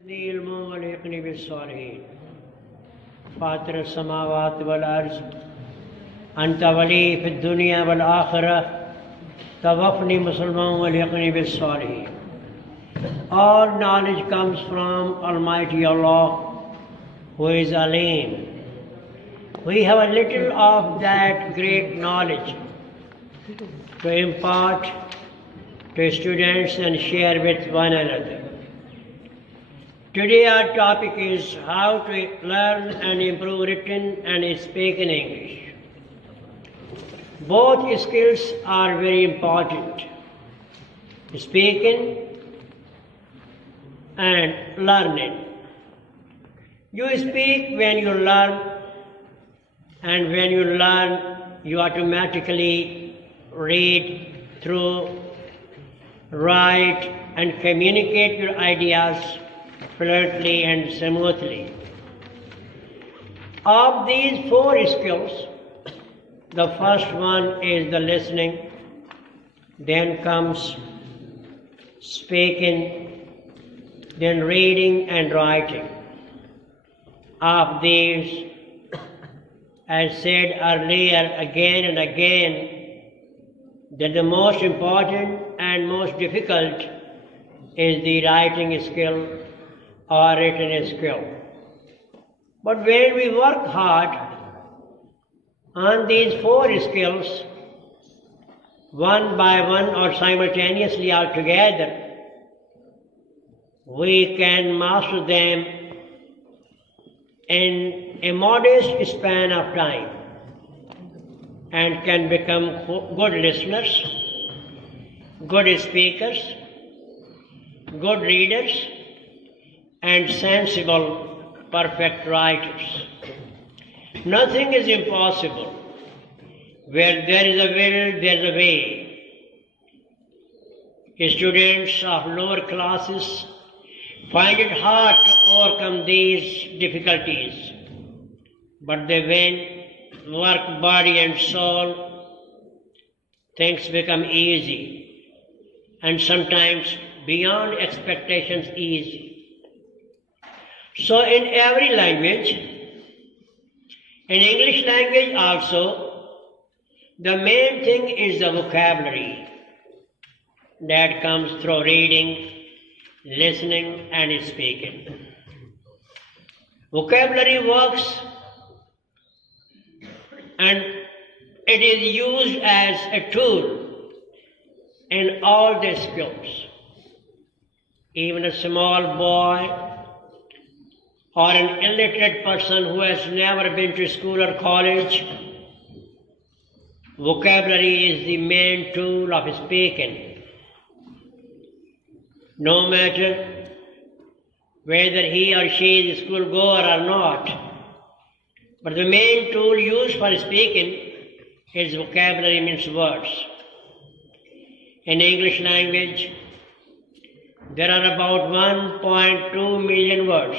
ذي علم والحقني بالصالحين فاطر السماوات والأرض أنت ولي في الدنيا والآخرة توفني مسلما والحقني بالصالحين. All knowledge comes from Almighty Allah, who is Alim. We have a little of that great knowledge to impart to students and share with one another. Today our topic is how to learn and improve written and spoken English. Both skills are very important, speaking and learning. You speak when you learn, and when you learn, you automatically read through, write, and communicate your ideas fluently and smoothly. Of these four skills, the first one is the listening, then comes speaking, then reading and writing. Of these, as said earlier again and again, that the most important and most difficult is the writing skill or written skill. But when we work hard on these four skills, one by one or simultaneously altogether, we can master them in a modest span of time and can become good listeners, good speakers, good readers, and sensible, perfect writers. Nothing is impossible. Where there is a will, there is a way. Students of lower classes find it hard to overcome these difficulties, but they when work body and soul, things become easy, and sometimes beyond expectations easy. So in every language, in English language also, the main thing is the vocabulary that comes through reading, listening, and speaking. Vocabulary works and it is used as a tool in all the skills. Even a small boy or an illiterate person who has never been to school or college, vocabulary is the main tool of speaking. No matter whether he or she is a school goer or not, but the main tool used for speaking is vocabulary, means words. In English language, there are about 1.2 million words,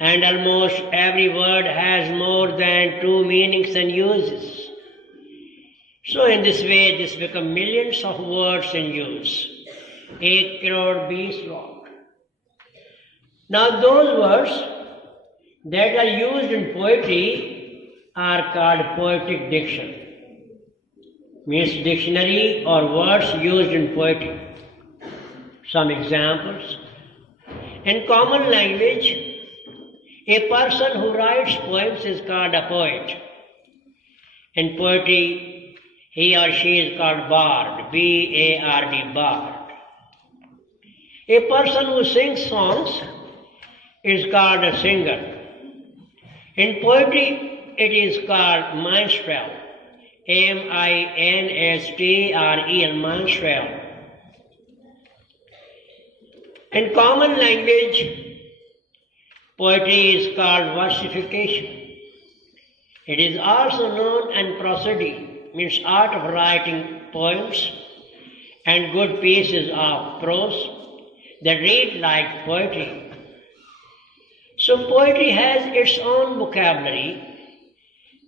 and almost every word has more than two meanings and uses. So in this way, this become millions of words in use. 1 crore 20 lakh. Now those words that are used in poetry are called poetic diction. Means dictionary or words used in poetry. Some examples. In common language, a person who writes poems is called a poet. In poetry, he or she is called bard, B-A-R-D, bard. A person who sings songs is called a singer. In poetry, it is called minstrel, M-I-N-S-T-R-E-L, minstrel. In common language, poetry is called versification. It is also known as prosody, means art of writing poems and good pieces of prose that read like poetry. So poetry has its own vocabulary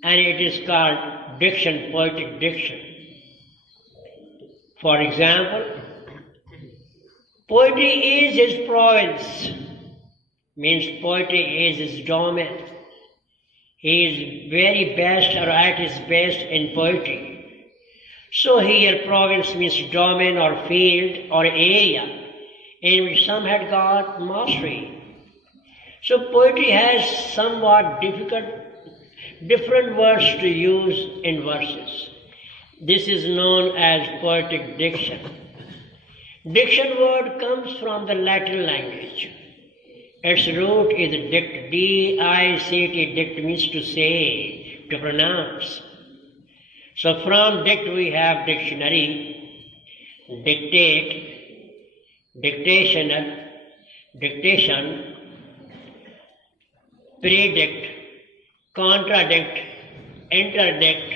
and it is called diction, poetic diction. For example, Poetry is his province, means poetry is his domain. He is very best or at his best in poetry. So here province means domain or field or area in which some had got mastery. So poetry has somewhat different words to use in verses. This is known as poetic diction. Diction word comes from the Latin language. Its root is dict, D-I-C-T, dict means to say, to pronounce. So from dict we have dictionary, dictate, dictation, predict, contradict, interdict,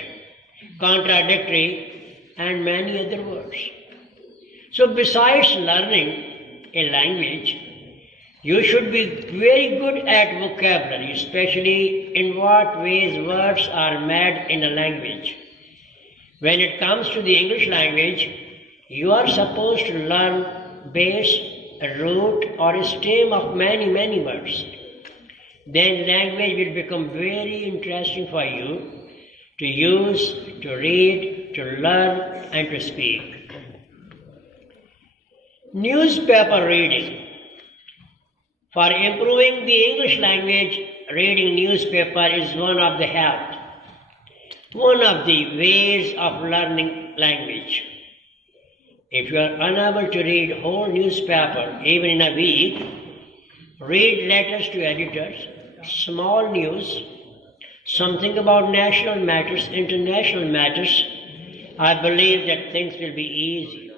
contradictory, and many other words. So besides learning a language, you should be very good at vocabulary, especially in what ways words are made in a language. When it comes to the English language, you are supposed to learn base, a root, or a stem of many words. Then language will become very interesting for you to use, to read, to learn, and to speak. Newspaper reading. For improving the English language, reading newspaper is one of the help, one of the ways of learning language. If you are unable to read whole newspaper even in a week, read letters to editors, small news, something about national matters, international matters. I believe that things will be easy.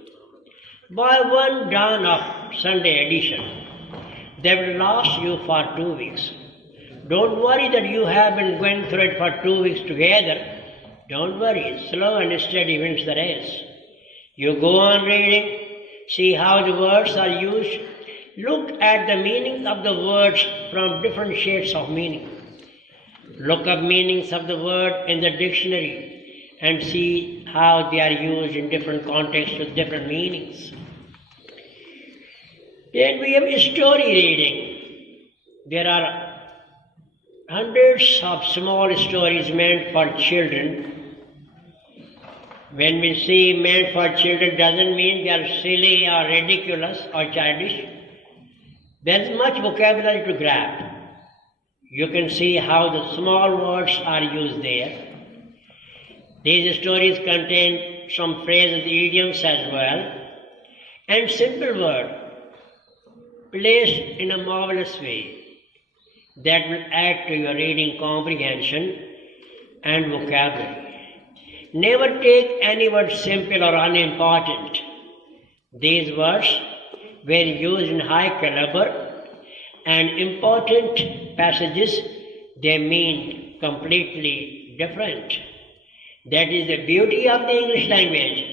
Buy one dawn of Sunday edition. They will last you for 2 weeks. Don't worry that you have been going through it for 2 weeks together. Don't worry, slow and steady wins the race. You go on reading, see how the words are used. Look at the meaning of the words from different shades of meaning. Look up meanings of the word in the dictionary and see how they are used in different contexts with different meanings. Then we have story reading. There are hundreds of small stories meant for children. When we say meant for children, doesn't mean they are silly or ridiculous or childish. There is much vocabulary to grab. You can see how the small words are used there. These stories contain some phrases, idioms as well, and simple words placed in a marvelous way that will add to your reading comprehension and vocabulary. Never take any word simple or unimportant. These words were used in high caliber and important passages. They mean completely different. That is the beauty of the English language.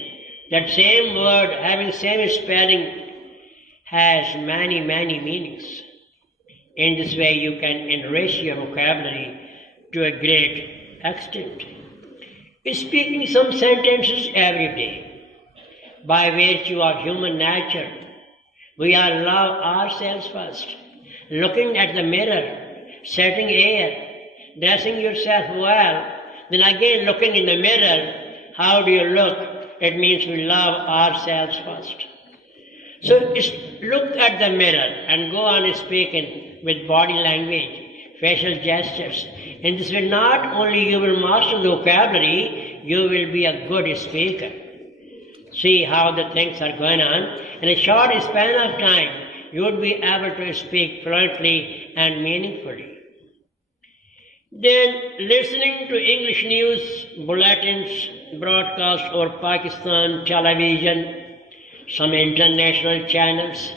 That same word having same spelling has many meanings. In this way you can enrich your vocabulary to a great extent. Speaking some sentences every day. By virtue of human nature, we are love ourselves first. Looking at the mirror, setting air, dressing yourself well, then again looking in the mirror, how do you look? It means we love ourselves first. So look at the mirror and go on speaking with body language, facial gestures. In this way, not only you will master the vocabulary, you will be a good speaker. See how the things are going on. In a short span of time, you would be able to speak fluently and meaningfully. Then listening to English news, bulletins, broadcast over Pakistan television, some international channels.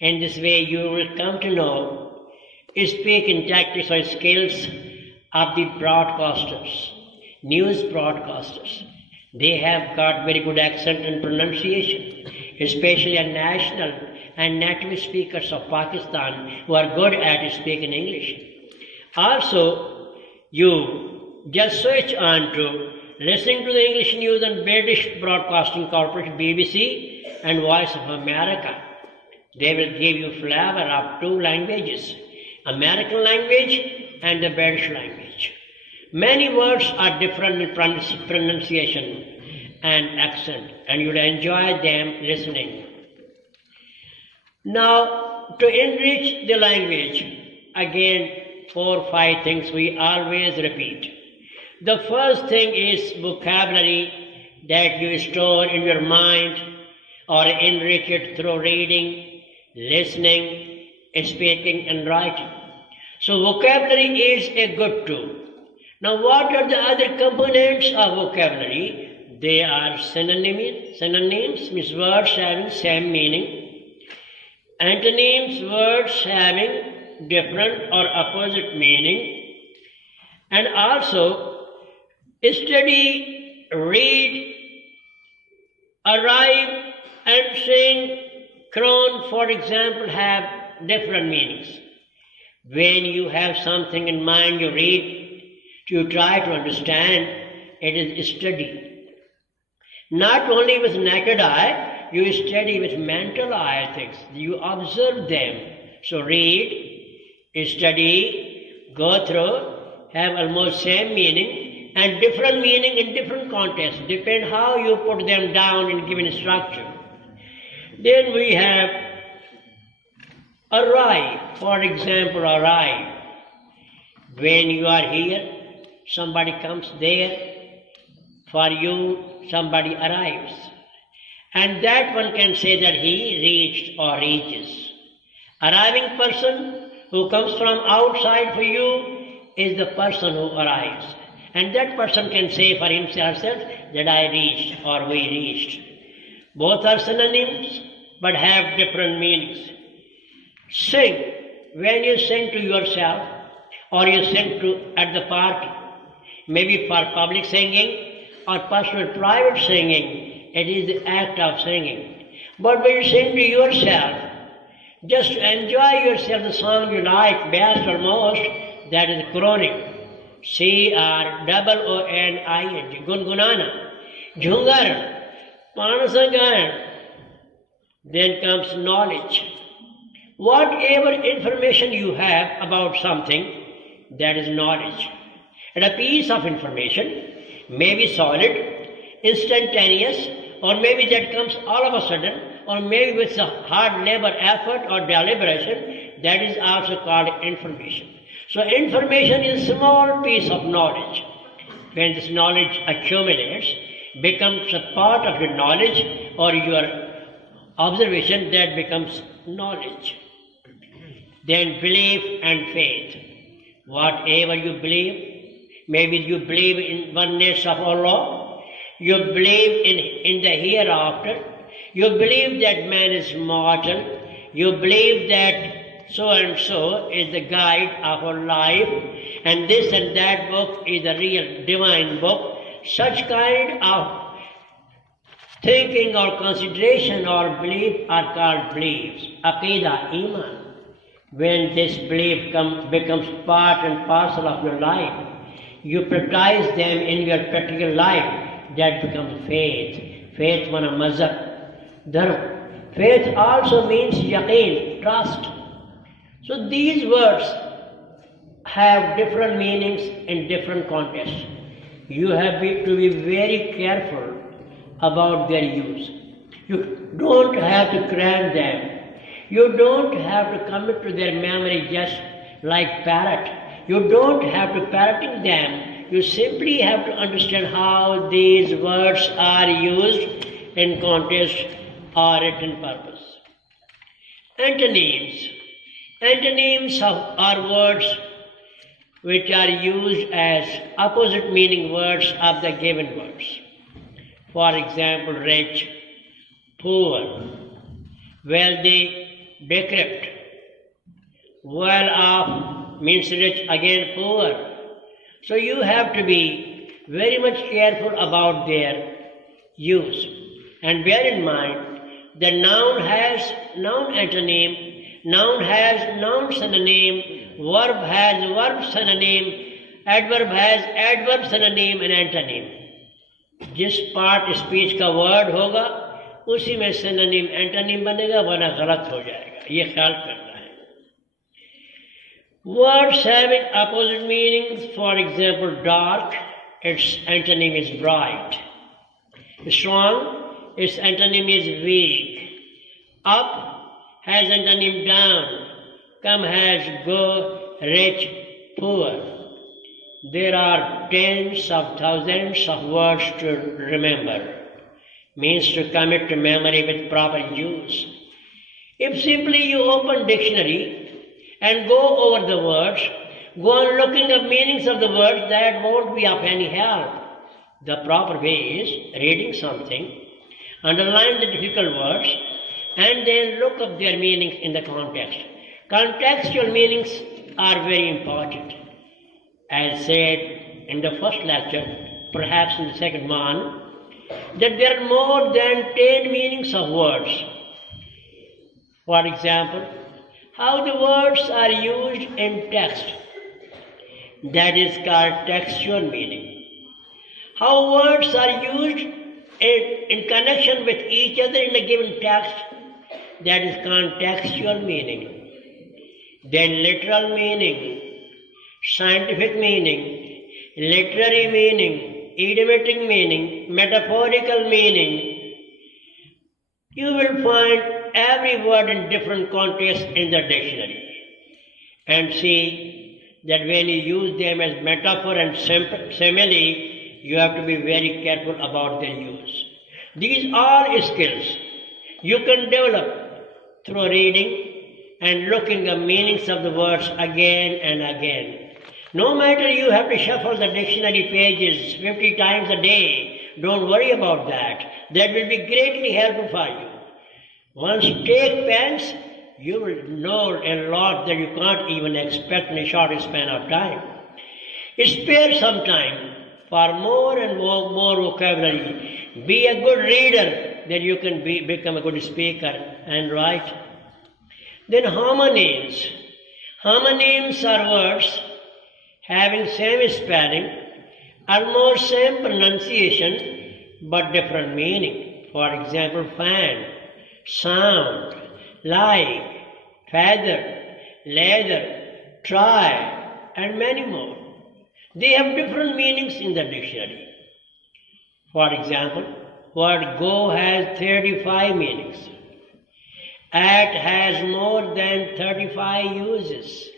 In this way you will come to know speaking tactics or skills of the broadcasters, news broadcasters. They have got very good accent and pronunciation, especially national and native speakers of Pakistan who are good at speaking English. Also, you just switch on to listening to the English news and British Broadcasting Corporation, BBC, and Voice of America. They will give you flavor of two languages, American language and the British language. Many words are different in pronunciation and accent, and you'll enjoy them listening. Now, to enrich the language, again, 4 or 5 things we always repeat. The first thing is vocabulary that you store in your mind or enrich it through reading, listening, speaking, and writing. So vocabulary is a good tool. Now what are the other components of vocabulary? They are synonyms. Synonyms means words having same meaning. Antonyms, words having different or opposite meaning. And also study, read, arrive, and sing, crown, for example, have different meanings. When you have something in mind, you read, you try to understand, it is study. Not only with naked eye, you study with mental eye things. You observe them. So read, study, go through, have almost same meaning, and different meaning in different contexts, depend how you put them down in given structure. Then we have arrive, for example, arrive. When you are here, somebody comes there, for you, somebody arrives. And that one can say that he reached or reaches. Arriving person who comes from outside for you is the person who arrives. And that person can say for himself that I reached or we reached. Both are synonyms but have different meanings. Sing. When you sing to yourself or you sing at the party, maybe for public singing or personal private singing, it is the act of singing. But when you sing to yourself, just to enjoy yourself the song you like best or most, that is chronic. CROONING, Gungunana, Jungar, Panasangaran. Then comes knowledge. Whatever information you have about something, that is knowledge. And a piece of information may be solid, instantaneous, or maybe that comes all of a sudden, or maybe with a hard labor effort or deliberation, that is also called information. So information is a small piece of knowledge. When this knowledge accumulates, becomes a part of your knowledge or your observation, that becomes knowledge. Then belief and faith. Whatever you believe, maybe you believe in oneness of Allah, you believe in the hereafter, you believe that man is mortal, you believe that so and so is the guide of our life, and this and that book is the real divine book. Such kind of thinking or consideration or belief are called beliefs. Aqidah, Iman. When this belief becomes part and parcel of your life, you practice them in your practical life, that becomes faith. Faith mana mazhab, dharm. Faith also means yaqeen, trust. So these words have different meanings in different contexts. You have to be very careful about their use. You don't have to cram them. You don't have to commit to their memory just like parrot. You don't have to parroting them. You simply have to understand how these words are used in context or written purpose. Antonyms. Antonyms are words which are used as opposite meaning words of the given words. For example, rich, poor, wealthy, decrepit. Well off means rich, again poor. So you have to be very much careful about their use. And bear in mind, the noun has noun antonym, noun has noun synonym, verb has verb synonym, adverb has adverb synonym and antonym. जिस part speech का word होगा उसी में synonym antonym बनेगा, वरना गलत हो जाएगा, ये ख्याल करना है। Words having opposite meanings, for example, dark, its antonym is bright. Strong, its antonym is weak. Up has antonym down. Come has go, rich, poor. There are tens of thousands of words to remember. Means to commit to memory with proper use. If simply you open dictionary and go over the words, go on looking up meanings of the words, that won't be of any help. The proper way is reading something, underline the difficult words, and then look up their meanings in the context. Contextual meanings are very important. As said in the first lecture, perhaps in the second one, that there are more than 10 meanings of words. For example, how the words are used in text. That is called textual meaning. How words are used in connection with each other in a given text. That is contextual meaning. Then literal meaning, scientific meaning, literary meaning, idiomatic meaning, metaphorical meaning. You will find every word in different contexts in the dictionary. And see that when you use them as metaphor and simile, you have to be very careful about their use. These are skills you can develop through reading and looking at meanings of the words again and again. No matter you have to shuffle the dictionary pages 50 times a day, don't worry about that. That will be greatly helpful for you. Once you take pens, you will know a lot that you can't even expect in a short span of time. Spare some time for more and more vocabulary. Be a good reader, then you can become a good speaker and write. Then homonyms. Homonyms are words having same spelling, almost same pronunciation, but different meaning. For example, fan, sound, like, feather, leather, try, and many more. They have different meanings in the dictionary. For example, word go has 35 meanings. At has more than 35 uses.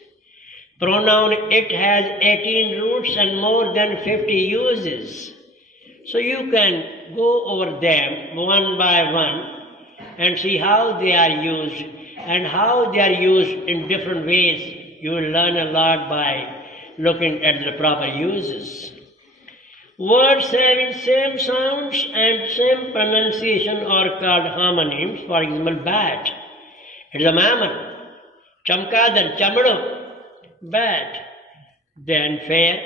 Pronoun it has 18 roots and more than 50 uses. So you can go over them one by one and see how they are used and how they are used in different ways. You will learn a lot by looking at the proper uses. Words having same sounds and same pronunciation are called homonyms. For example, bat. It is a mammal. Chamkadar, chamdo, bat. Then fair,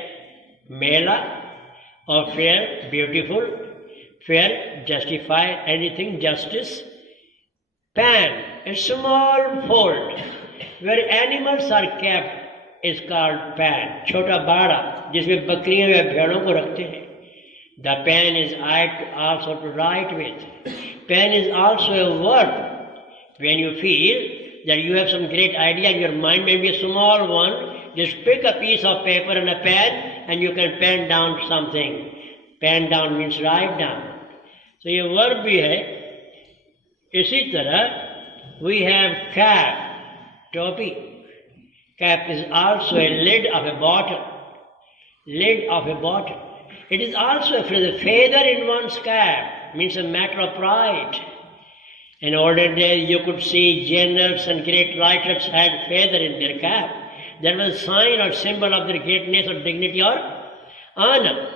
mela, or fair, beautiful. Fair, justify anything, justice. Pan, a small fold where animals are kept, is called pan. Chota bada, जिसमें बकरियां या भेड़ों को रखते हैं. The pen is also to write with. Pen is also a word. When you feel that you have some great idea in your mind, maybe a small one, just pick a piece of paper and a pen and you can pen down something. Pen down means write down. So ये verb भी है. इसी तरह we have cap, topi. Cap is also a lid of a bottle. Lid of a bottle. It is also a feather in one's cap, means a matter of pride. In olden days, you could see generals and great writers had feather in their cap. That was a sign or symbol of their greatness or dignity or honor.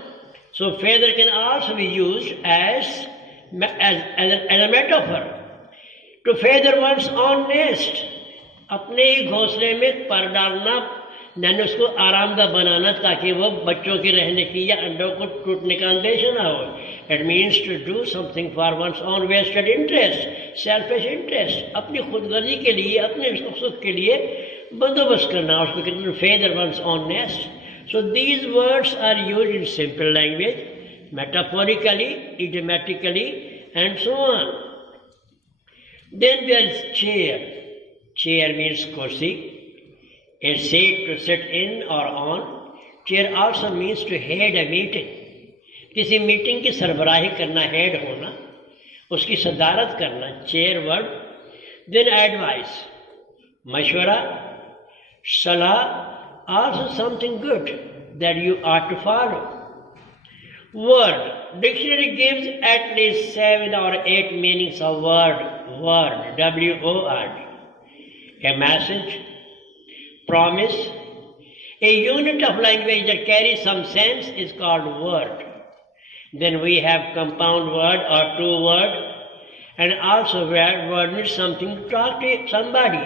So feather can also be used as a metaphor. To feather one's own nest. अपने ही घोंसले में पर डालना, यानी उसको आरामदा बनाना ताकि वो बच्चों के रहने की या अंडों को टूटने का अंदेशा ना हो. It means to do something for one's own vested interest, selfish interest. अपनी खुदगर्जी के लिए, अपने सुख के लिए बंदोबस्त करना, उसको कहते हैं feather one's own nest. So these words are used in simple language, metaphorically, idiomatically, and so on. Then there is chair. Chair means kursi, a seat to sit in or on. Chair also means to head a meeting. किसी meeting की सरबराही करना, head होना, उसकी सदारत करना, chair word. Then advice, मशवरा, सलाह, also something good that you ought to follow. Word. Dictionary gives at least 7 or 8 meanings of word. Word, W-O-R-D. A message, promise. A unit of language that carries some sense is called word. Then we have compound word or two word, and also where word means something to talk to somebody.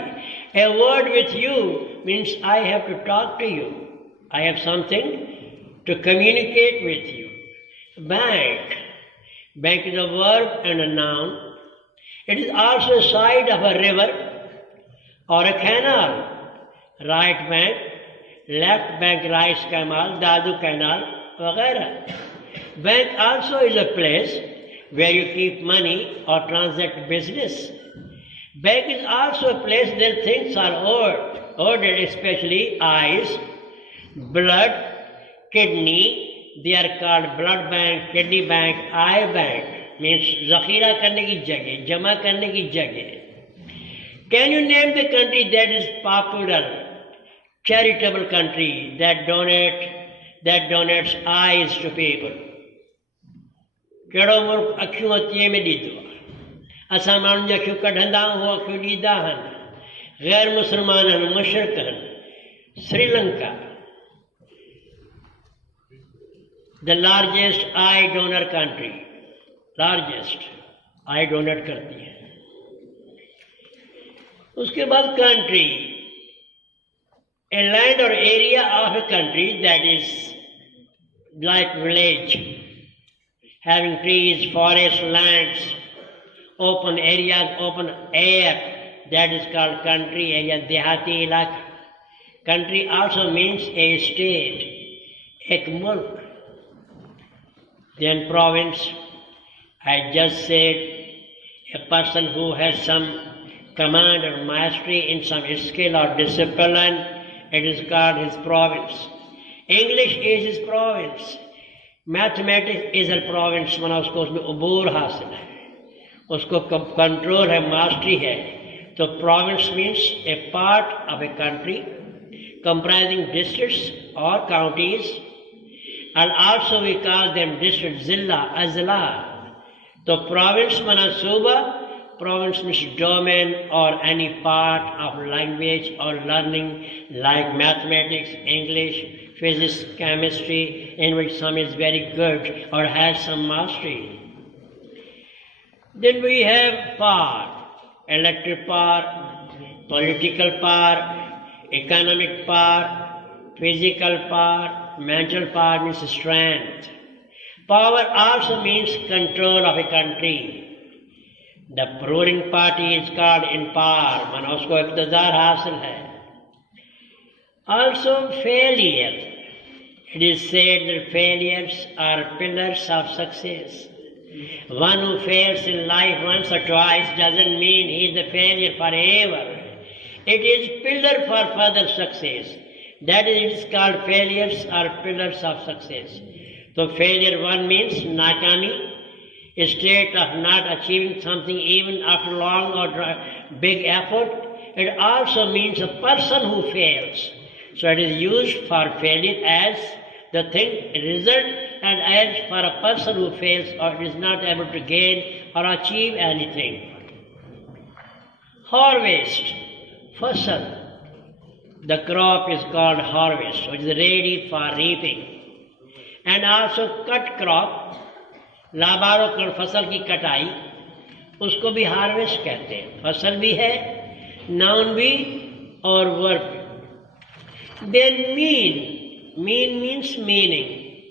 A word with you means I have to talk to you. I have something to communicate with you. Bank. Bank is a verb and a noun. It is also a side of a river or a canal. Right bank, left bank, rice canal, Dadu canal, वगैरह. Bank also is a place where you keep money or transact business. Bank is also a place where things are ordered, especially eyes, blood, kidney. They are called blood bank, kidney bank, eye bank. Means zakhira karne ki jagah, jama karne ki jagah. Can you name the country that is popular, charitable country that donates eyes to people? कहिड़ो मुल्क अखियूं अतीअ में ॾींदो आहे? असां माण्हुनि जी अखियूं कढंदा आहियूं, उहे अखियूं ॾींदा आहिनि. ग़ैर मुस्लमान आहिनि, मुशरिक आहिनि. Sri Lanka, the largest I donor country, largest I donate करती है. उसके बाद कंट्री, ए लैंड और area of a country that is like village, having trees, forests, lands, open areas, open air, that is called country area, dehati ilaka. Country also means a state, ek mulk. Then province, I just said, a person who has some command or mastery in some skill or discipline, it is called his province. English is his province. Mathematics is a province, माना उसको उसमें अबूर हासिल है, उसको control है, mastery है. तो province means a part of a country comprising districts और counties, and also we call them district, जिला, अजला. तो प्रोविंस माना सूबा, प्रोविंस मीन्स डोमेन और एनी पार्ट ऑफ लैंग्वेज और learning like mathematics, English, physics, chemistry, in which some is very good or has some mastery. Then we have power, electric power, political power, economic power, physical power, mental power means strength. Power also means control of a country. The ruling party is called in power, माना उसको इक़्तिदार हासिल है. Also failure. It is said that failures are pillars of success. One who fails in life once or twice doesn't mean he is a failure forever. It is pillar for further success. That is, it is called failures or pillars of success. So failure one means nakami, a state of not achieving something even after long or big effort. It also means a person who fails. So it is used for failure as the thing result, and as for a person who fails or is not able to gain or achieve anything. Harvest, fasal. The crop is called harvest, which is ready for reaping. And also cut crop, लाबारो कर फसल की कटाई, उसको भी harvest कहते हैं. फसल भी है, नाउन भी और verb. Then mean means meaning.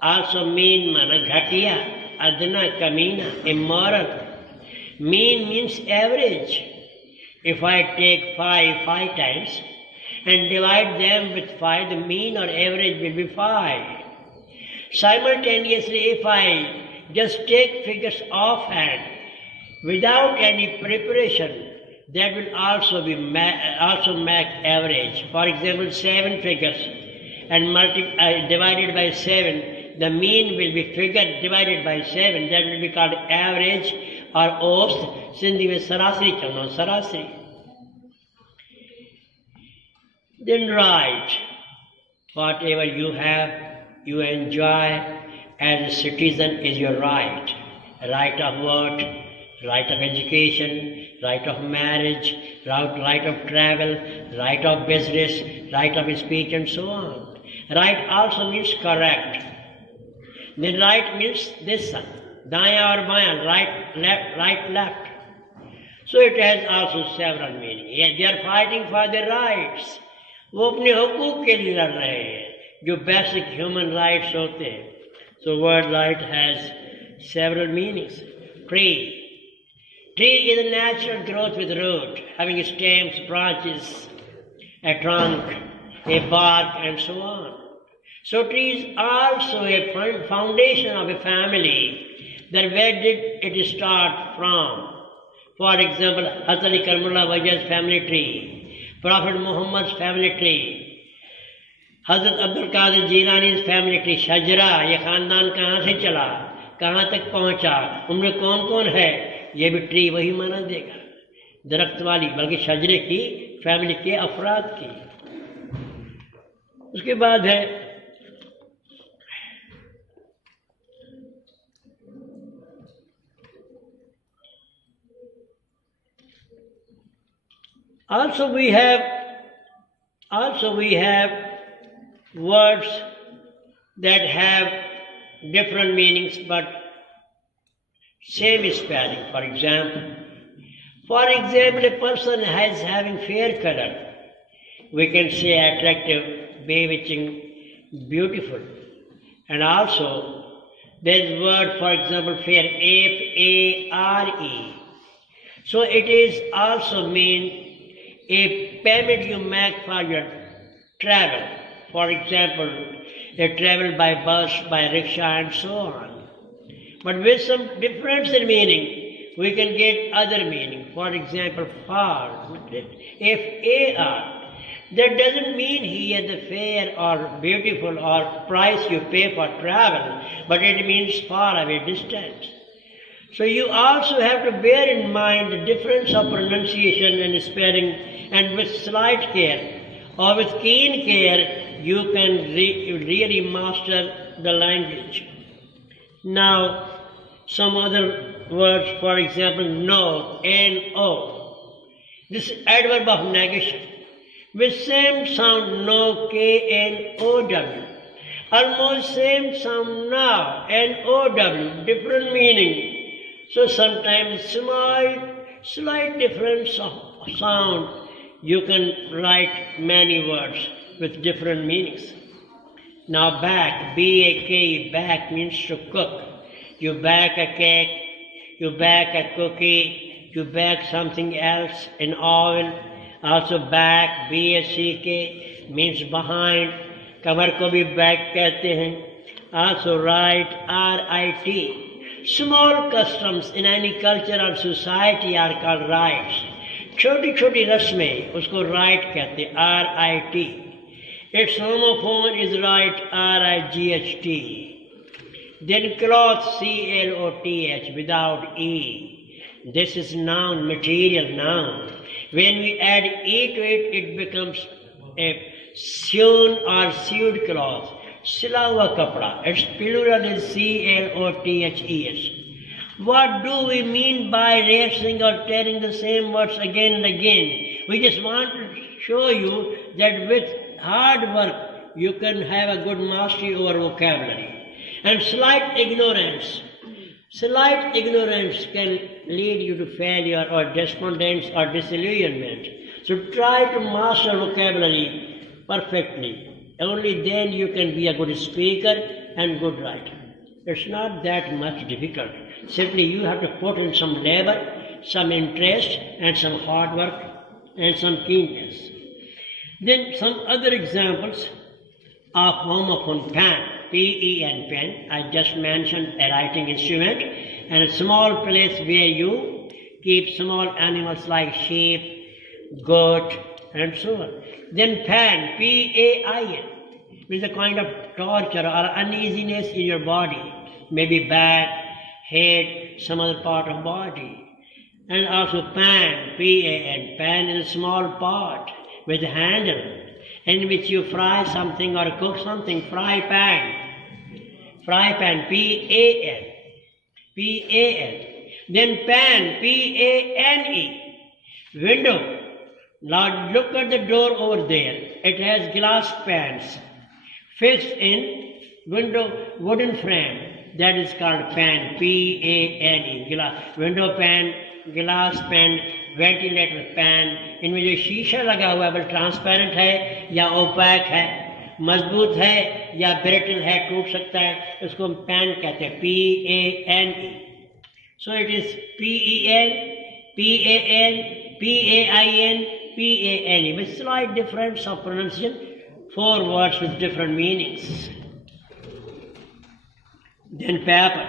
Also mean mana ghatiya, adna, kamina, immoral. Mean means average. If I take five times and divide them with 5, the mean or average will be 5. Simultaneously, if I just take figures offhand without any preparation, that will also be also make average. For example, 7 figures and divided by 7, the mean will be figure divided by 7. That will be called average or औसत. Sindhi में सरासरी कहना, सरासरी. Then write whatever you have, you enjoy as a citizen is your right. Right of what? Right of education, right of marriage, right of travel, right of business, right of speech, and so on. Right also means correct. Then right means this one, daya or baya, right, left. So it has also several meanings. Yes, they are fighting for their rights. वो अपने हुकूक के लिए लड़ रहे हैं, जो basic human rights होते हैं. So word right has several meanings. Tree. Tree is a natural growth with root, having stems, branches, a trunk, a bark, and so on. So tree is also a foundation of a family. Then where did it start from? For example, Hazrat Ali Karimullah Wajah's family tree, Prophet Muhammad's family tree, Hazrat Abdul Qadir Jilani's family tree, Shajra, ये खानदान कहाँ से चला, कहाँ तक पहुँचा, उनमें कौन कौन है, ये भी ट्री वही माना देगा, दरख्त वाली, बल्कि शजरे की फैमिली के अफराद की. उसके बाद है also we have words that have different meanings but same spelling. For example, a person is having fair color. We can say attractive, bewitching, beautiful. And also, there is word, for example, fair, F-A-R-E. So it is also mean a payment you make for your travel. For example, you travel by bus, by rickshaw, and so on. But with some difference in meaning, we can get other meaning. For example, far, F-A-R. That doesn't mean here the fair or beautiful or price you pay for travel, but it means far away distance. So you also have to bear in mind the difference of pronunciation and spelling, and with slight care or with keen care, you can really master the language. Now, some other words, for example, no, N-O. This is adverb of negation. With same sound, no, K-N-O-W. Almost same sound now, N-O-W, different meaning. So sometimes slight difference of sound, you can write many words with different meanings. Now bake, B-A-K-E, bake means to cook. You bake a cake, you bake a cookie, you bake something else in oven. Also back, B-A-C-K, means behind. कमर को भी back कहते हैं. Also right, R-I-T. Small customs in any culture or society are called rites. छोटी छोटी रस्में उसको right कहते हैं, R-I-T. Its homophone is right, R-I-G-H-T. Then cloth, C-L-O-T-H, without E. This is noun, material noun. When we add E to it, it becomes a sewn or sewed cloth. Sila hua kapda. Its plural is C-L-O-T-H-E-S. What do we mean by rehearsing or telling the same words again and again? We just want to show you that with hard work, you can have a good mastery over vocabulary. And slight ignorance can lead you to failure or despondence or disillusionment. So try to master vocabulary perfectly. Only then you can be a good speaker and good writer. It's not that much difficult. Simply you have to put in some labor, some interest, and some hard work, and some keenness. Then some other examples of homophone pen, P-E-N, pen. I just mentioned a writing instrument and a small place where you keep small animals like sheep, goat, and so on. Then pain, P-A-I-N, means a kind of torture or uneasiness in your body, maybe back, head, some other part of body. And also pan, P-A-N, pan is a small pot with a handle in which you fry something or cook something, fry pan, P-A-N, P-A-N. Then pan, P-A-N-E, window. Now look at the door over there. It has glass panes fixed in window wooden frame. That is called pan, P-A-N-E, glass, window pan, glass pan, ventilator pan, इनमें जो शीशा लगा हुआ है वो transparent है या OPEC है, मजबूत है या ब्रिटल है, टूट सकता है, उसको हम पैन कहते हैं, P-A-N-E. So it is P-E-N, P-A-N, P-A-I-N, P-A-N-E, with slight difference of pronunciation, 4 words with different meanings. Then paper,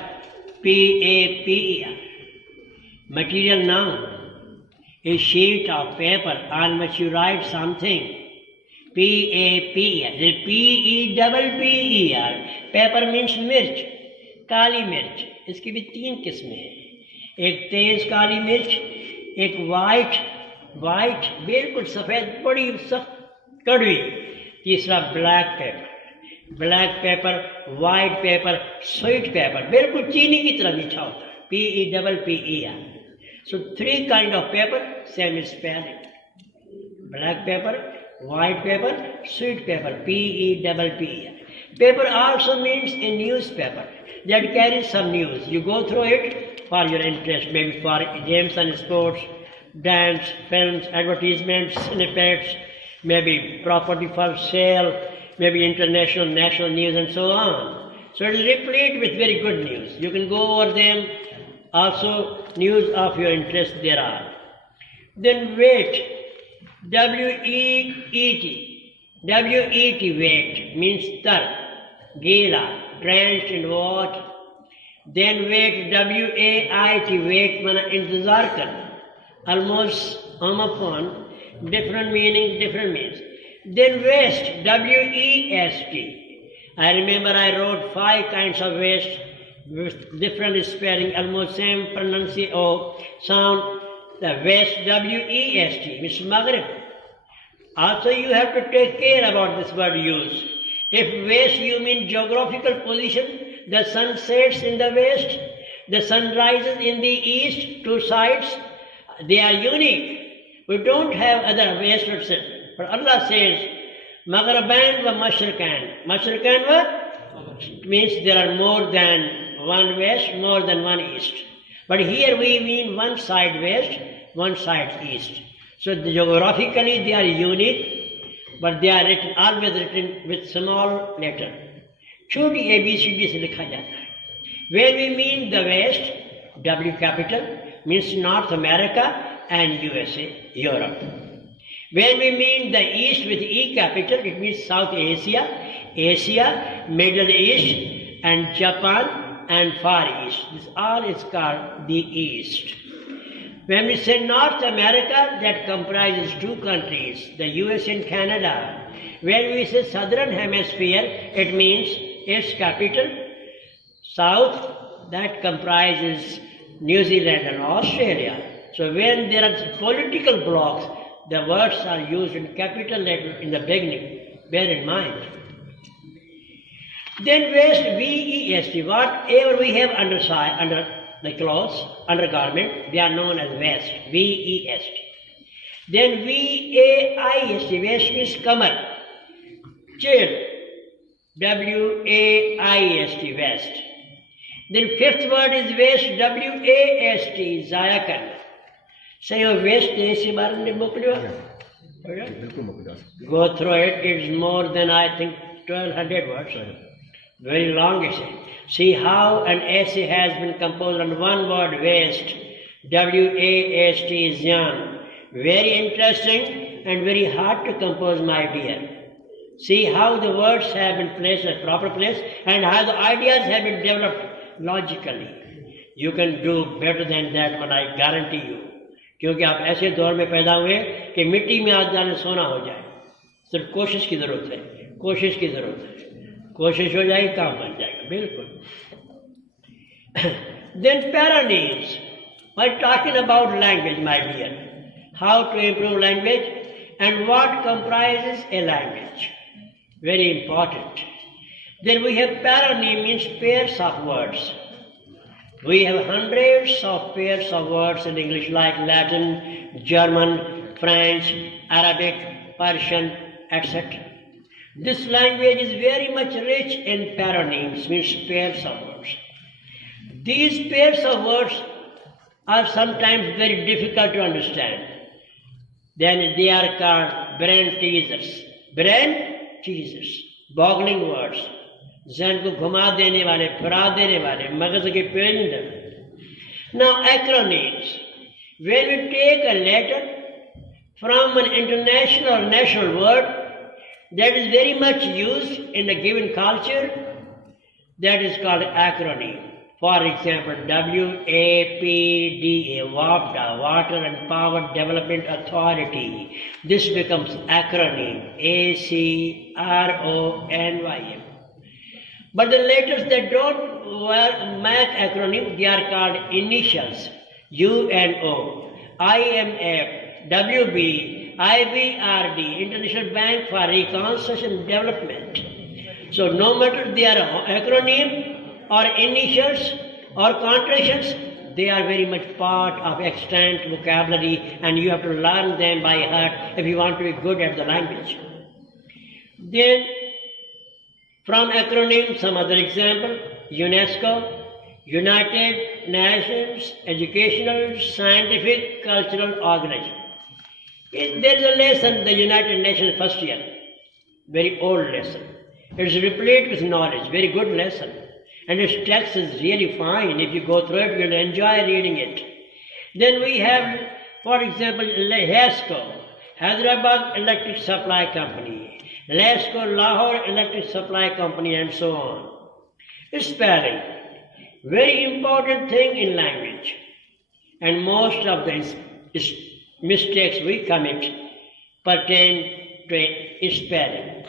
P-A-P-E-R, material noun, a sheet of paper on which you write something, P-A-P-E-R, P-E-P-P-E-R, paper means मिर्च, काली मिर्च, इसकी भी 3 किस्में हैं, एक तेज काली मिर्च, एक white बिल्कुल सफ़ेद बड़ी सख्त कड़वी, तीसरा black pepper, white paper, sweet pepper, बिल्कुल चीनी की तरह मीठा होता है, P-E-P-P-E-R. So 3 kind of paper, same is spelling. Black paper, white paper, sweet paper, P-E-P-P-E-R. Paper also means a newspaper that carries some news. You go through it for your interest, maybe for games and sports, dance, films, advertisements, snippets, maybe property for sale, maybe international, national news and so on. So it is replete with very good news. You can go over them, also news of your interest there are. Then weight, W-E-E-T, weight means tar, gila, drenched in water. Then weight, W-A-I-T, weight mana intezar karna, almost homophone, different meaning, different means. Then waste, W-E-S-T. I remember I wrote 5 kinds of waste with different spelling, almost same pronunciation sound. The waste, W-E-S-T, means Maghrib. Also you have to take care about this word use. If west you mean geographical position, the sun sets in the west, the sun rises in the east, 2 sides, they are unique. We don't have other west or south. But Allah says, Maghriban wa Mashrikan. Mashrikan wa means there are more than one west, more than one east. But here we mean one side west, one side east. So geographically they are unique, but they are always written with small letter. छोटी ABCD से लिखा जाता है. When we mean the west, W capital means North America and USA, Europe. When we mean the east with E capital, it means South Asia, Middle East, and Japan and Far East. This all is called the East. When we say North America, that comprises 2 countries, the US and Canada. When we say Southern Hemisphere, it means its capital. South, that comprises New Zealand and Australia. So when there are political blocks, the words are used in capital letter in the beginning. Bear in mind. Then waist, V-E-S-T, whatever we have under the clothes, undergarment, they are known as waist, V-E-S-T. Then V-A-I-S-T, waist means kamar, chair, W-A-I-S-T, waist. Then 5th word is waist, W-A-S-T, zaya karna. Say your waist, aise baar mein moklyo. Go through it, it's more than I think 1200 words. Very long essay. See how an essay has been composed on one word, waste, W-A-S-T, Zyan. Very interesting and very hard to compose, my dear. See how the words have been placed at proper place and how the ideas have been developed logically. You can do better than that one, I guarantee you. क्योंकि आप ऐसे दौर में पैदा हुए कि मिट्टी में आज जाने सोना हो जाए. सिर्फ कोशिश की जरूरत है, कोशिश की जरूरत है. कोशिश हो जाएगी, काम बन जाएगा. बिल्कुल. Then paronyms. We're talking about language, my dear. How to improve language and what comprises a language. Very important. Then we have paronym, means pairs of words. We have hundreds of pairs of words in English like Latin, German, French, Arabic, Persian, etc. This language is very much rich in paronyms, means pairs of words. These pairs of words are sometimes very difficult to understand. Then they are called brain teasers. Brain teasers, boggling words. जहन को घुमा देने वाले, फिरा देने वाले, मगज के पेंड. Now acronyms. When we take a letter from an international or national word that is very much used in a given culture, that is called acronym. For example, WAPDA, WAPDA, Water and Power Development Authority. This becomes acronym, ACRONYM. But the letters that don't make acronym, they are called initials. UNO, IMF, WB, IBRD, International Bank for Reconstruction and Development. So no matter they are acronym or initials or contractions, they are very much part of extant vocabulary, and you have to learn them by heart if you want to be good at the language. Then from acronym, some other example: UNESCO, United Nations Educational, Scientific, Cultural Organization. There is a lesson, the United Nations first year, very old lesson. It is replete with knowledge, very good lesson. And its text is really fine. If you go through it, you'll enjoy reading it. Then we have, for example, HESCO, Hyderabad Electric Supply Company. LESCO, Lahore Electric Supply Company, and so on. Spelling, very important thing in language. And most of the mistakes we commit pertain to spelling.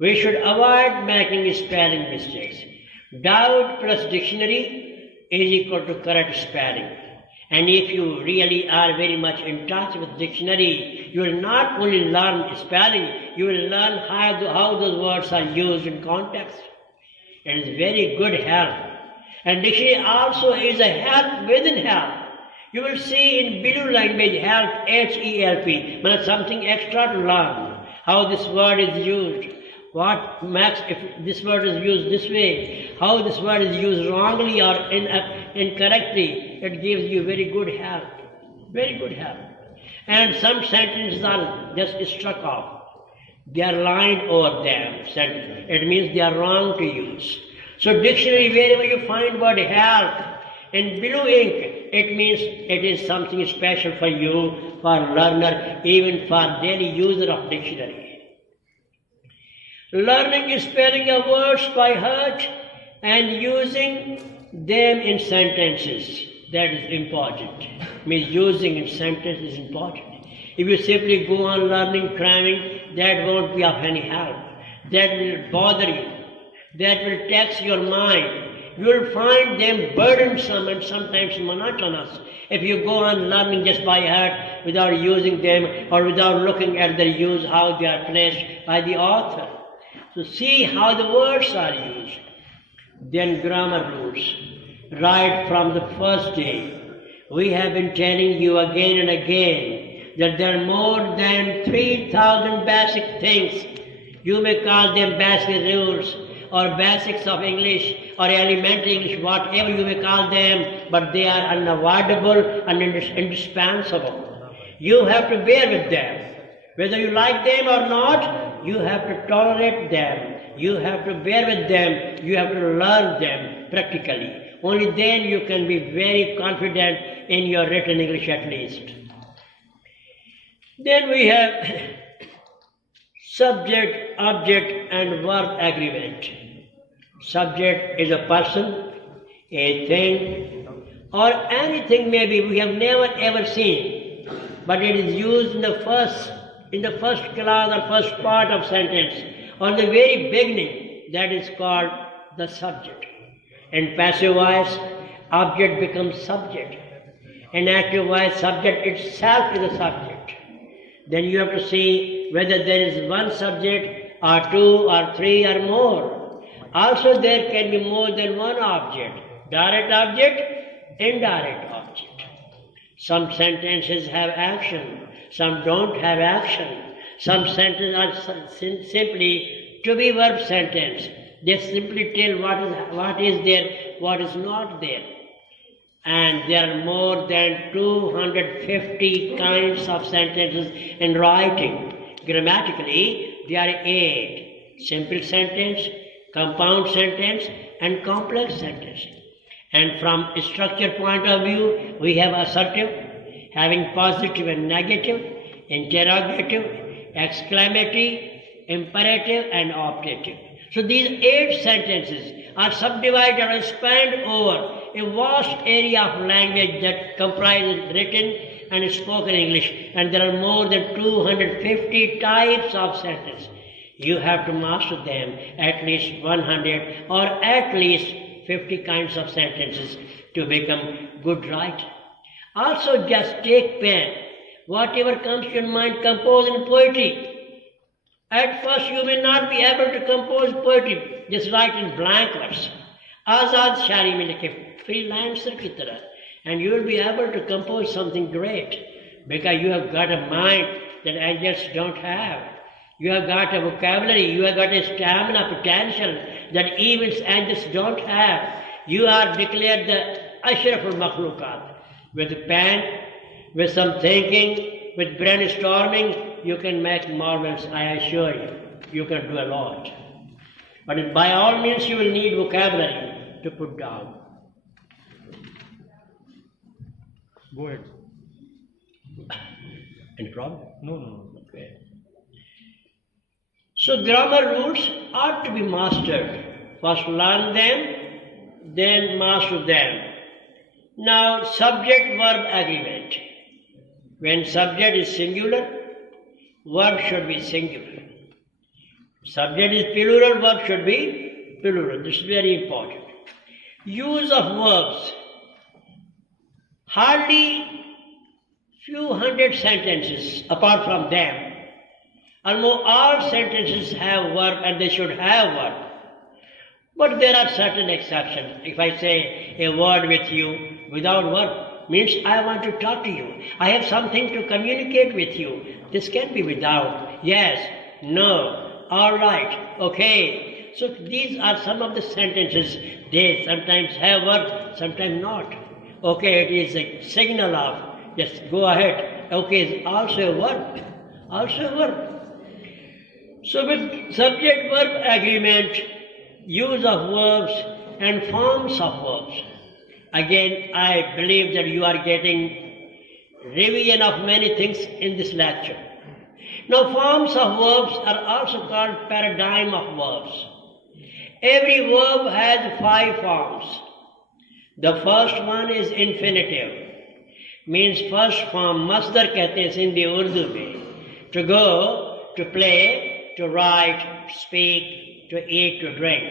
We should avoid making spelling mistakes. Doubt plus dictionary is equal to correct spelling. And if you really are very much in touch with dictionary, you will not only learn spelling, you will learn how those words are used in context. It is very good help. And dictionary also is a help within help. You will see in Bilu language help, HELP, but something extra to learn. How this word is used. What makes if this word is used this way, how this word is used wrongly or incorrectly, it gives you very good help. Very good help. And some sentences are just struck off. They are lined over them. It means they are wrong to use. So dictionary, wherever you find word help, in blue ink, it means it is something special for you, for learner, even for daily user of dictionary. Learning spelling of words by heart and using them in sentences. That is important. Means using in sentences is important. If you simply go on learning, cramming, that won't be of any help. That will bother you. That will tax your mind. You will find them burdensome and sometimes monotonous if you go on learning just by heart without using them or without looking at their use, how they are placed by the author. So see how the words are used. Then grammar rules. Right from the first day, we have been telling you again and again that there are more than 3,000 basic things. You may call them basic rules or basics of English or elementary English, whatever you may call them, but they are unavoidable and indispensable. You have to bear with them. Whether you like them or not, you have to tolerate them. You have to bear with them. You have to learn them practically. Only then you can be very confident in your written English at least. Then we have subject, object, and verb agreement. Subject is a person, a thing, or anything maybe we have never ever seen, but it is used in the first clause or first part of sentence, or the very beginning, that is called the subject. In passive voice, object becomes subject. In active voice, subject itself is a subject. Then you have to see whether there is one subject or two or three or more. Also there can be more than one object. Direct object, indirect object. Some sentences have action, some don't have action. Some sentences are simply to be verb sentence. They simply tell what is there, what is not there. And there are more than 250 kinds of sentences in writing. Grammatically, there are 8. Simple sentence, compound sentence, and complex sentence. And from a structure point of view, we have assertive, having positive and negative, interrogative, exclamatory, imperative, and optative. So these 8 sentences are subdivided or spanned over a vast area of language that comprises written and spoken English, and there are more than 250 types of sentences. You have to master them, at least 100 or at least 50 kinds of sentences to become good writer. Also just take pen. Whatever comes to your mind, compose in poetry. At first you may not be able to compose poetry, just write in blank verse. Azad Shari mein likhe, freelancer ki tarah, and you will be able to compose something great, because you have got a mind that I just don't have. You have got a vocabulary, you have got a stamina, potential that even angels don't have. You are declared the Ashraful Makhlukat. With a pen, with some thinking, with brainstorming, you can make marvels, I assure you. You can do a lot. But by all means you will need vocabulary to put down. Go ahead. Any problem? No. Okay. So grammar rules ought to be mastered. First learn them, then master them. Now subject-verb agreement. When subject is singular, verb should be singular. Subject is plural, verb should be plural. This is very important. Use of verbs. Hardly few hundred sentences apart from them. Almost all sentences have verb, and they should have verb. But there are certain exceptions. If I say a word with you without verb, means I want to talk to you. I have something to communicate with you. This can be without. Yes, no, all right, okay. So these are some of the sentences. They sometimes have verb, sometimes not. Okay, it is a signal of just go ahead. Okay, is also a verb. Also a verb. So with subject-verb agreement, use of verbs and forms of verbs. Again, I believe that you are getting revision of many things in this lecture. Now, forms of verbs are also called paradigm of verbs. Every verb has 5 forms. The first one is infinitive. Means first form, masdar kehte hain Sindhi Urdu mein. To go, to play, to write, to speak, to eat, to drink.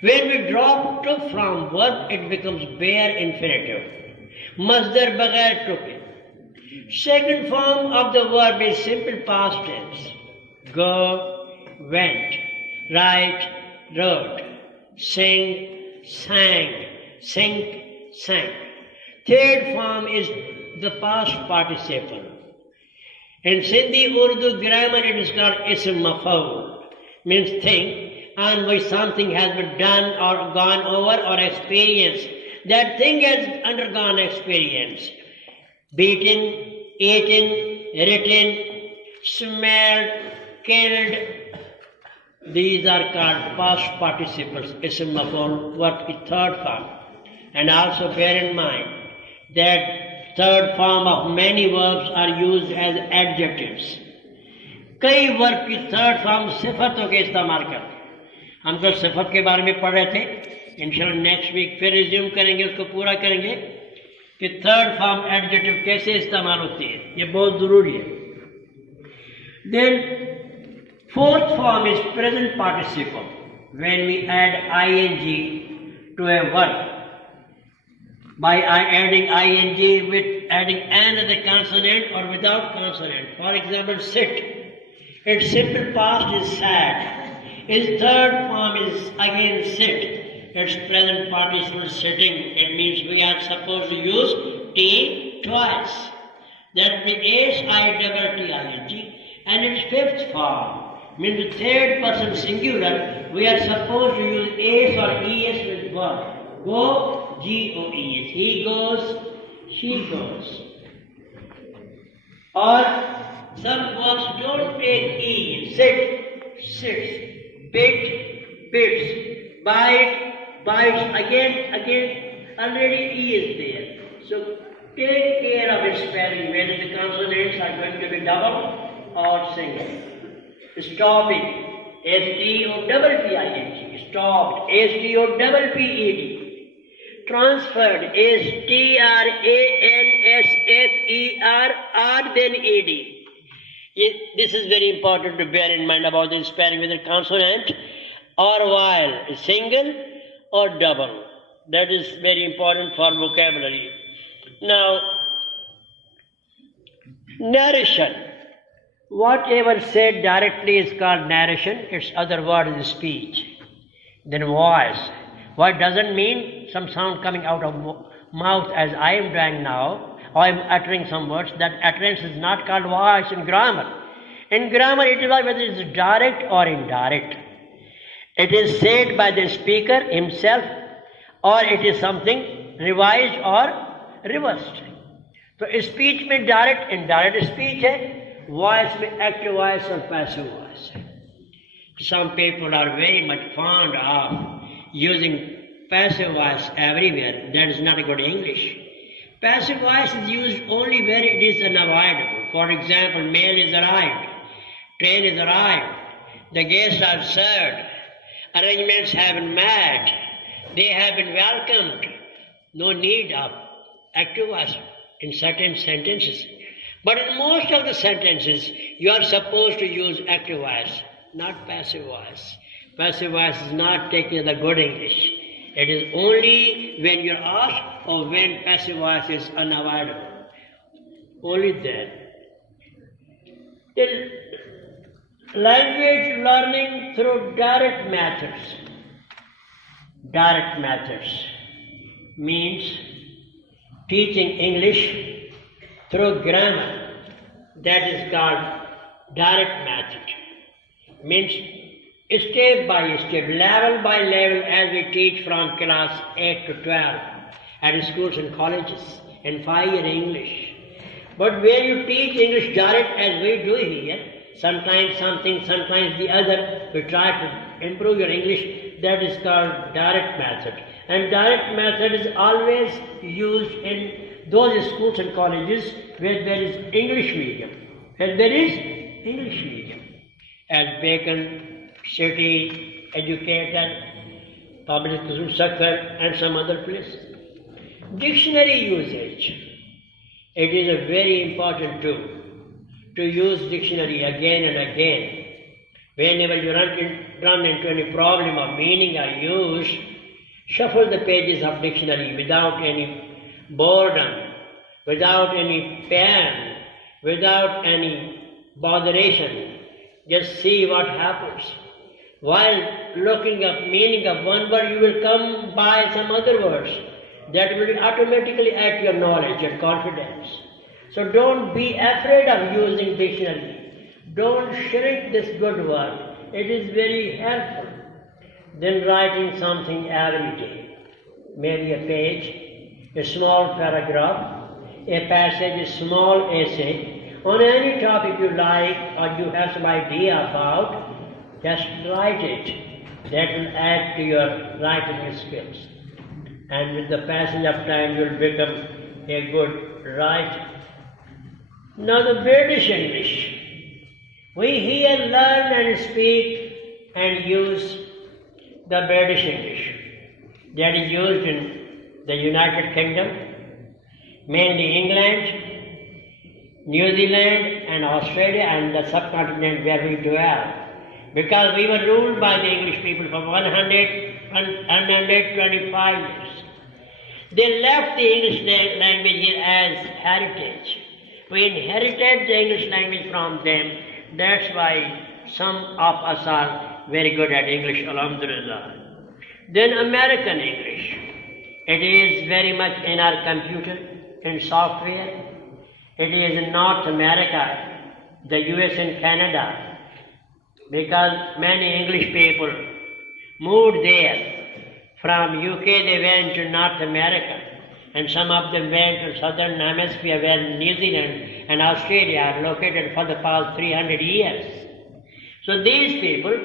When we drop to from verb, it becomes bare infinitive. Masdar bagair took. Second form of the verb is simple past tense. Go, went, write, wrote, sing, sang, sink, sank. Third form is the past participle. In Sindhi Urdu grammar it is called ism mafool, means thing on which something has been done or gone over or experienced. That thing has undergone experience. Beaten, eaten, written, smelled, killed. These are called past participles, ism mafool, what is third form. And also bear in mind that third form of many verbs are used as adjectives. कई verb की third form सिफतों के इस्तेमाल करते हैं. हम तो सिफत के बारे में पढ़ रहे थे. इंशाल्लाह नेक्स्ट वीक फिर रिज्यूम करेंगे, उसको पूरा करेंगे कि थर्ड फॉर्म एडजेक्टिव कैसे इस्तेमाल होती है, ये बहुत ज़रूरी है. Then fourth form is present participle. When we add ing to a verb, by adding ing with adding another consonant or without consonant. For example, sit. Its simple past is sat. Its third form is again sit. Its present participle is sitting. It means we are supposed to use T twice. That will be S-I-T-T-I-N-G. And its fifth form means the third person singular. We are supposed to use S or ES with verb. Go, G-O-E-S. He goes, she goes. Or some words don't take E. Sit, sits. Bit, bits. Bite, bites. Again, already E is there. So take care of its spelling, whether the consonants are going to be double or single. Stopping, S-T-O-P-P-I-N-G. Stopped, S-T-O-P-P-E-D. Transferred, S-T-R-A-N-S-F-E-R, then E-D. This is very important to bear in mind about the spelling, whether consonant or vowel, single or double. That is very important for vocabulary. Now, narration. Whatever said directly is called narration, its other word is speech. Then voice. What doesn't mean some sound coming out of mouth as I am doing now, or I am uttering some words. That utterance is not called voice in grammar. In grammar, it is whether it is direct or indirect. It is said by the speaker himself, or it is something revised or reversed. So speech में direct, indirect speech है. Voice में active voice or passive voice. Some people are very much fond of using passive voice everywhere. That is not a good English. Passive voice is used only where it is unavoidable. For example, mail is arrived, train is arrived, the guests are served, arrangements have been made, they have been welcomed. No need of active voice in certain sentences. But in most of the sentences, you are supposed to use active voice, not passive voice. Passive voice is not taken as a good English. It is only when you are asked or when passive voice is unavoidable. Only then. Language learning through direct methods. Direct methods means teaching English through grammar. That is called direct method. Means step by step, level by level, as we teach from class 8 to 12 at schools and colleges in 5-year English. But when you teach English direct as we do here, sometimes something, sometimes the other, we try to improve your English, that is called direct method. And direct method is always used in those schools and colleges where there is English medium. Where there is English medium. As Bacon, City, Educator, Public School Sector, and some other places. Dictionary usage. It is a very important tool to use dictionary again and again. Whenever you run into any problem of meaning or use, shuffle the pages of dictionary without any boredom, without any pen, without any botheration. Just see what happens. While looking up meaning of one word, you will come by some other words that will automatically add to your knowledge and confidence. So don't be afraid of using dictionary. Don't shrink this good work. It is very helpful. Then writing something every day. Maybe a page, a small paragraph, a passage, a small essay, on any topic you like or you have some idea about, just write it. That will add to your writing skills. And with the passage of time, you will become a good writer. Now the British English. We here learn and speak and use the British English. that is used in the United Kingdom, mainly England, New Zealand and Australia and the subcontinent where we dwell. Because we were ruled by the English people for 125 years. They left the English language here as heritage. We inherited the English language from them. That's why some of us are very good at English, alhamdulillah. Then American English. It is very much in our computer, in software. It is in North America, the US and Canada, because many English people moved there. From UK they went to North America, and some of them went to Southern Hemisphere where New Zealand and Australia are located for the past 300 years. So these people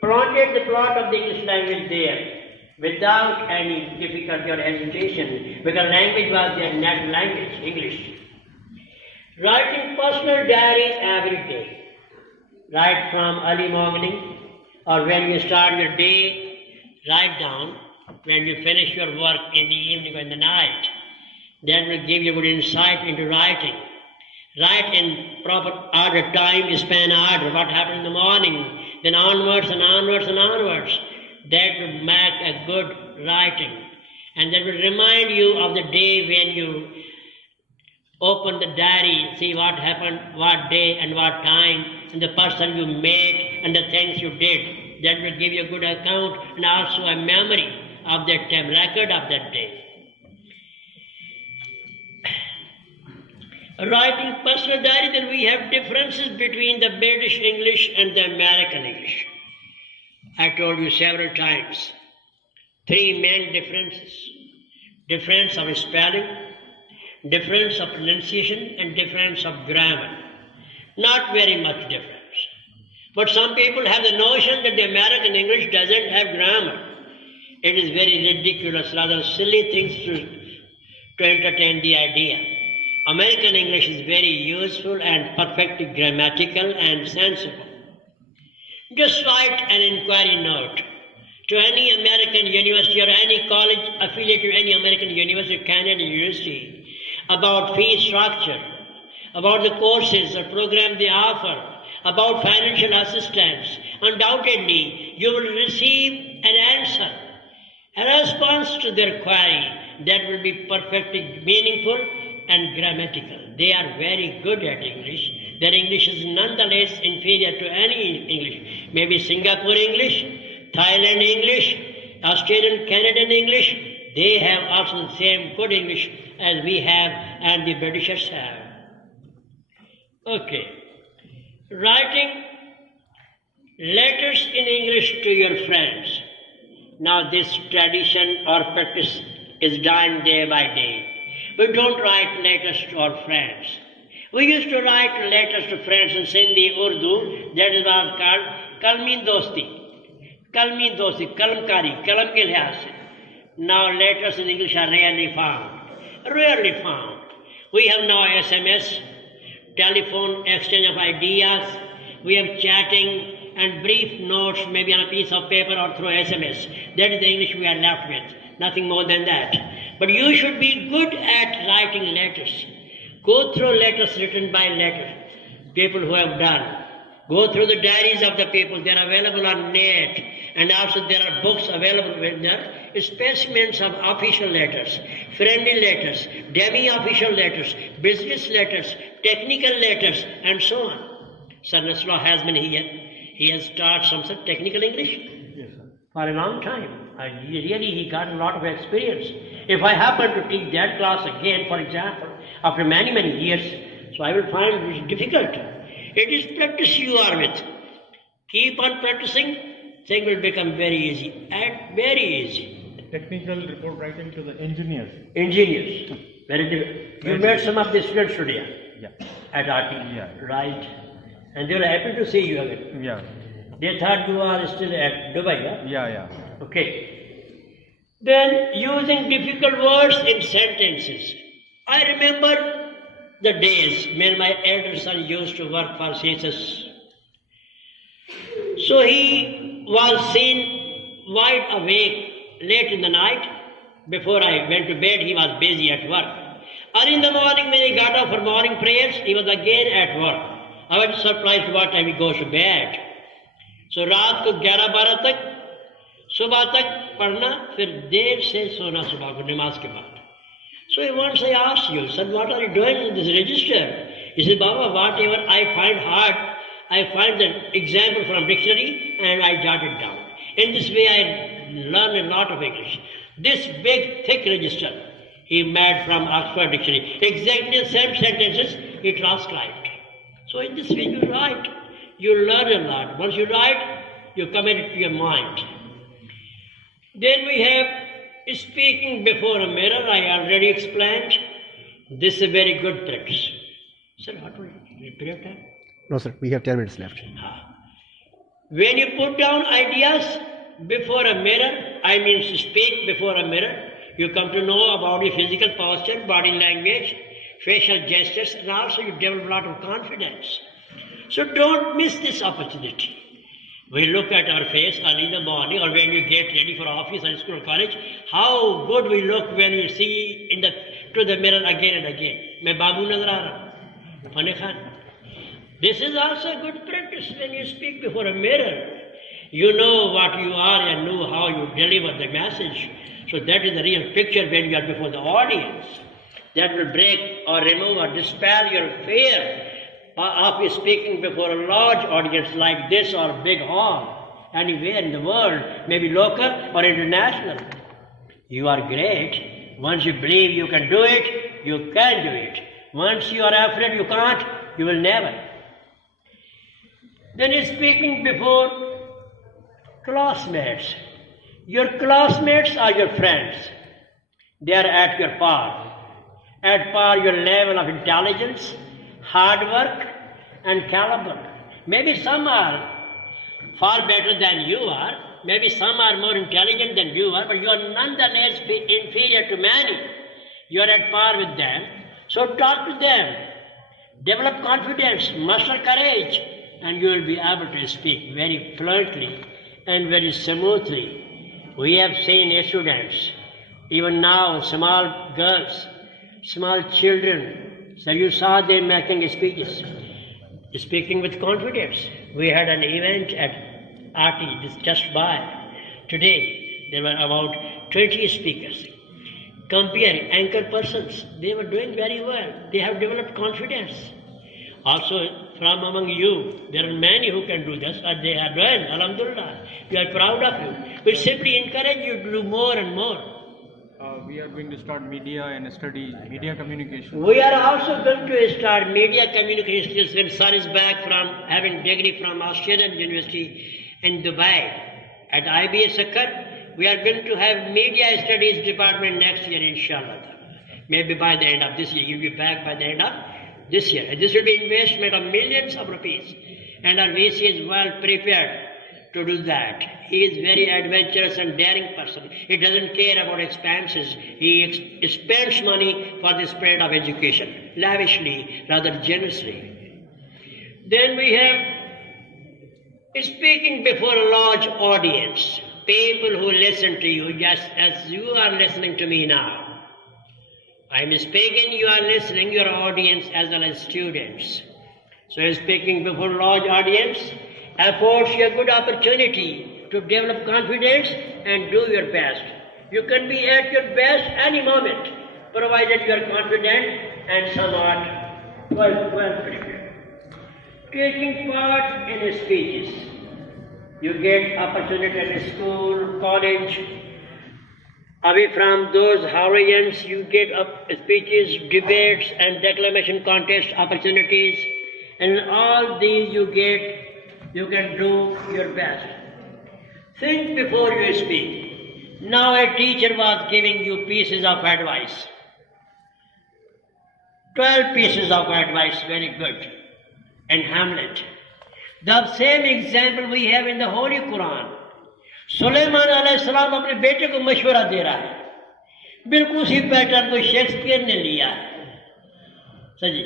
planted the plot of the English language there without any difficulty or hesitation, because language was their native language, English. Writing personal diaries every day, right from early morning or when you start your day, write down. When you finish your work in the evening or in the night, that will give you good insight into writing. Write in proper order, time span order, what happened in the morning, then onwards and onwards and onwards. That will make a good writing. And that will remind you of the day when you open the diary, see what happened, what day and what time, and the person you met and the things you did. That will give you a good account and also a memory of that time, record of that day. Writing personal diary, then we have differences between the British English and the American English. I told you several times. 3 main differences. Difference of spelling, difference of pronunciation, and difference of grammar. Not very much difference. But some people have the notion that the American English doesn't have grammar. It is very ridiculous, rather silly things to entertain the idea. American English is very useful and perfectly grammatical and sensible. Just write an inquiry note to any American university or any college affiliated to any American university, Canadian university, about fee structure, about the courses or program they offer, about financial assistance. Undoubtedly, you will receive an answer, a response to their query that will be perfectly meaningful and grammatical. They are very good at English. Their English is nonetheless inferior to any English. Maybe Singapore English, Thailand English, Australian, Canadian English. They have also the same good English as we have and the Britishers have. Okay. Writing letters in English to your friends. Now this tradition or practice is dying day by day. We don't write letters to our friends. We used to write letters to friends in Sindhi, Urdu, that is what called kalmi dosti, kalamkari, kalam ke lihaz se. Now letters in English are rarely found. We have now SMS, telephone, exchange of ideas. We have chatting and brief notes, maybe on a piece of paper or through SMS. That is the English we are left with, nothing more than that. But you should be good at writing letters. Go through letters written by people who have done. Go through the diaries of the people. They are available on net. And also there are books available with them. Specimens of official letters, friendly letters, demi-official letters, business letters, technical letters, and so on. Sir Nasrullah has been here. He has taught some technical English. Yes, sir. For a long time. He got a lot of experience. If I happen to teach that class again, for example, after many, many years, so I will find it difficult. It is practice you are with. Keep on practicing, things will become very easy. And very easy. Technical report writing to the engineers. Engineers. Very difficult. You met some of the students today. Yeah. At RT. Yeah. Right. And they were happy to see you again. Yeah. They thought you are still at Dubai, yeah? Yeah. Okay. Then using difficult words in sentences. I remember the days when my elder son used to work for CSS. So he was seen wide awake late in the night. Before I went to bed, he was busy at work. Early in the morning, when he got up for morning prayers, he was again at work. I was surprised what time he goes to bed. So रात को 11-12 तक, सुबह तक पढ़ना, फिर देर से सोना सुबह को नमाज के बाद. So once I asked you, son, what are you doing in this register? He said, Baba, whatever I find hard, I find the example from dictionary and I jot it down. In this way, I learn a lot of English. This big, thick register he made from Oxford Dictionary. Exactly the same sentences he transcribed. So in this way, you write. You learn a lot. Once you write, you commit it to your mind. Then we have speaking before a mirror. I already explained. This is a very good practice. Sir, what will we period time? No, sir. We have 10 minutes left. When you put down ideas before a mirror, I mean to speak before a mirror, you come to know about your physical posture, body language, facial gestures, and also you develop a lot of confidence. So don't miss this opportunity. We look at our face early in the morning or when you get ready for office or school or college, how good we look when you see to the mirror again and again. Main babu nazar aa raha, Fane Khan. This is also a good practice when you speak before a mirror. You know what you are and know how you deliver the message. So that is the real picture when you are before the audience. That will break or remove or dispel your fear of speaking before a large audience like this or big hall, anywhere in the world, maybe local or international. You are great. Once you believe you can do it, you can do it. Once you are afraid you can't, you will never. Then speaking before classmates. Your classmates are your friends. They are at your par. At par your level of intelligence, hard work and caliber. Maybe some are far better than you are. Maybe some are more intelligent than you are, but you are nonetheless inferior to many. You are at par with them. So talk to them. Develop confidence, muster courage, and you will be able to speak very fluently and very smoothly. We have seen students, even now small girls, small children, so you saw them making speeches, speaking with confidence. We had an event at RT just by. Today, there were about 20 speakers. Comparing anchor persons, they were doing very well. They have developed confidence. Also, from among you, there are many who can do this, and they are doing, alhamdulillah. We are proud of you. We simply encourage you to do more and more. We are going to start media and study media communication. We are also going to start media communication skills when son is back from having degree from Australian University in Dubai. At IBA Sakkar, we are going to have media studies department next year, inshallah. Maybe by the end of this year. You'll be back by the end of this year. And this will be investment of millions of rupees. And our VC is well prepared to do that. He is very adventurous and daring person. He doesn't care about expenses. He spends money for the spread of education, lavishly, rather generously. Then we have speaking before a large audience, people who listen to you just as you are listening to me now. I am speaking, you are listening, your audience as well as students. So speaking before a large audience affords you a good opportunity to develop confidence and do your best. You can be at your best any moment, provided you are confident and somewhat well prepared. Taking part in speeches. You get opportunity in school, college. Away from those hooligans, you get speeches, debates, and declamation contest opportunities. And all these you can do your best. Think before you speak. Now a teacher was giving you pieces of advice. 12 pieces of advice, very good. And Hamlet. The same example we have in the Holy Quran. Suleman अलैहिस्सलाम अपने बेटे को मशवरा दे रहा है, बिल्कुल उसी pattern को शेक्सपियर ने लिया है। सही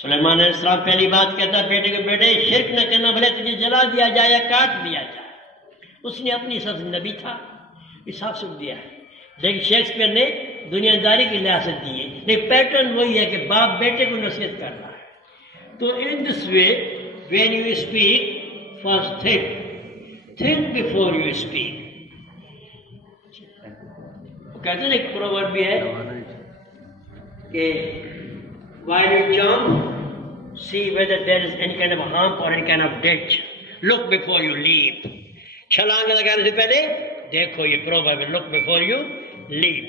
सुलेमान अलैहिस्सलाम पहली बात कहता है बेटे को, बेटे शिर्क न करना, भले तुझे जला दिया जाए या काट दिया जाए। उसने अपनी सबसे नबी था, इस हिसाब से दिया है, लेकिन शेक्सपियर ने दुनियादारी की लिहाजत दी है, लेकिन पैटर्न वही है कि बाप बेटे को नसीहत कर रहा है। तो in this way when you speak first think before you speak. कहते हैं एक प्रोवर्ब भी है कि while you jump see whether there is any kind of harm or any kind of ditch, look before you leap। छलांग लगाने से पहले देखो, ये प्रोवर्ब है, look before you leap।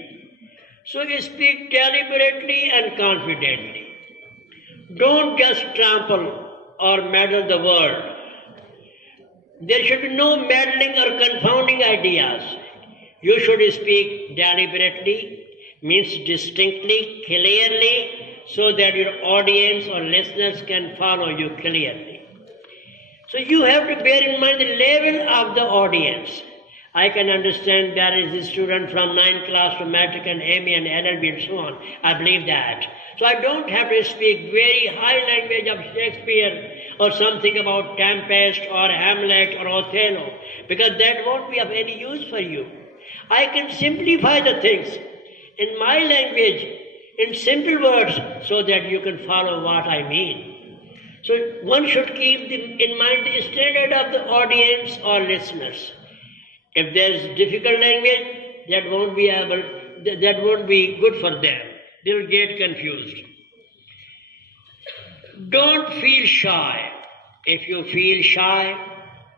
So you speak deliberately and confidently, don't just trample or meddle the word। There should be no meddling or confounding ideas। You should speak deliberately, means distinctly, clearly, so that your audience or listeners can follow you clearly। So you have to bear in mind the level of the audience। I can understand there is a student from 9th class to matric and MA and LLB and so on. I believe that. So I don't have to speak very high language of Shakespeare or something about Tempest or Hamlet or Othello, because that won't be of any use for you। I can simplify the things in my language, in simple words, so that you can follow what I mean। So one should keep in mind the standard of the audience or listeners। If there is difficult language, that won't be good for them. They will get confused। Don't feel shy। If you feel shy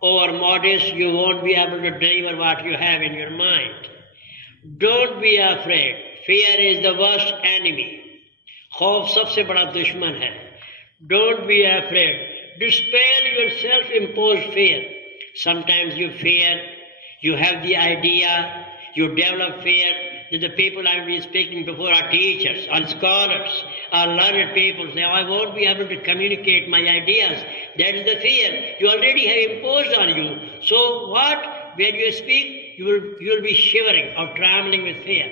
or modest, you won't be able to deliver what you have in your mind। Don't be afraid। Fear is the worst enemy। खौफ सबसे बड़ा दुश्मन है। Don't be afraid। Dispel your self-imposed fear। Sometimes you fear, you have the idea, you develop fear that the people I will be speaking before are teachers, are scholars, are learned people. Say, I won't be able to communicate my ideas. That is the fear you already have imposed on you। So what? When you speak, you will be shivering or trembling with fear।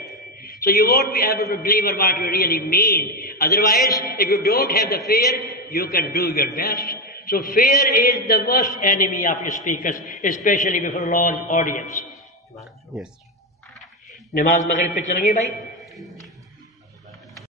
So you won't be able to deliver what you really mean। Otherwise, if you don't have the fear, you can do your best। So fear is the worst enemy of your speakers, especially before a large audience। Yes। नमाज मगरिब पे चलेंगे भाई।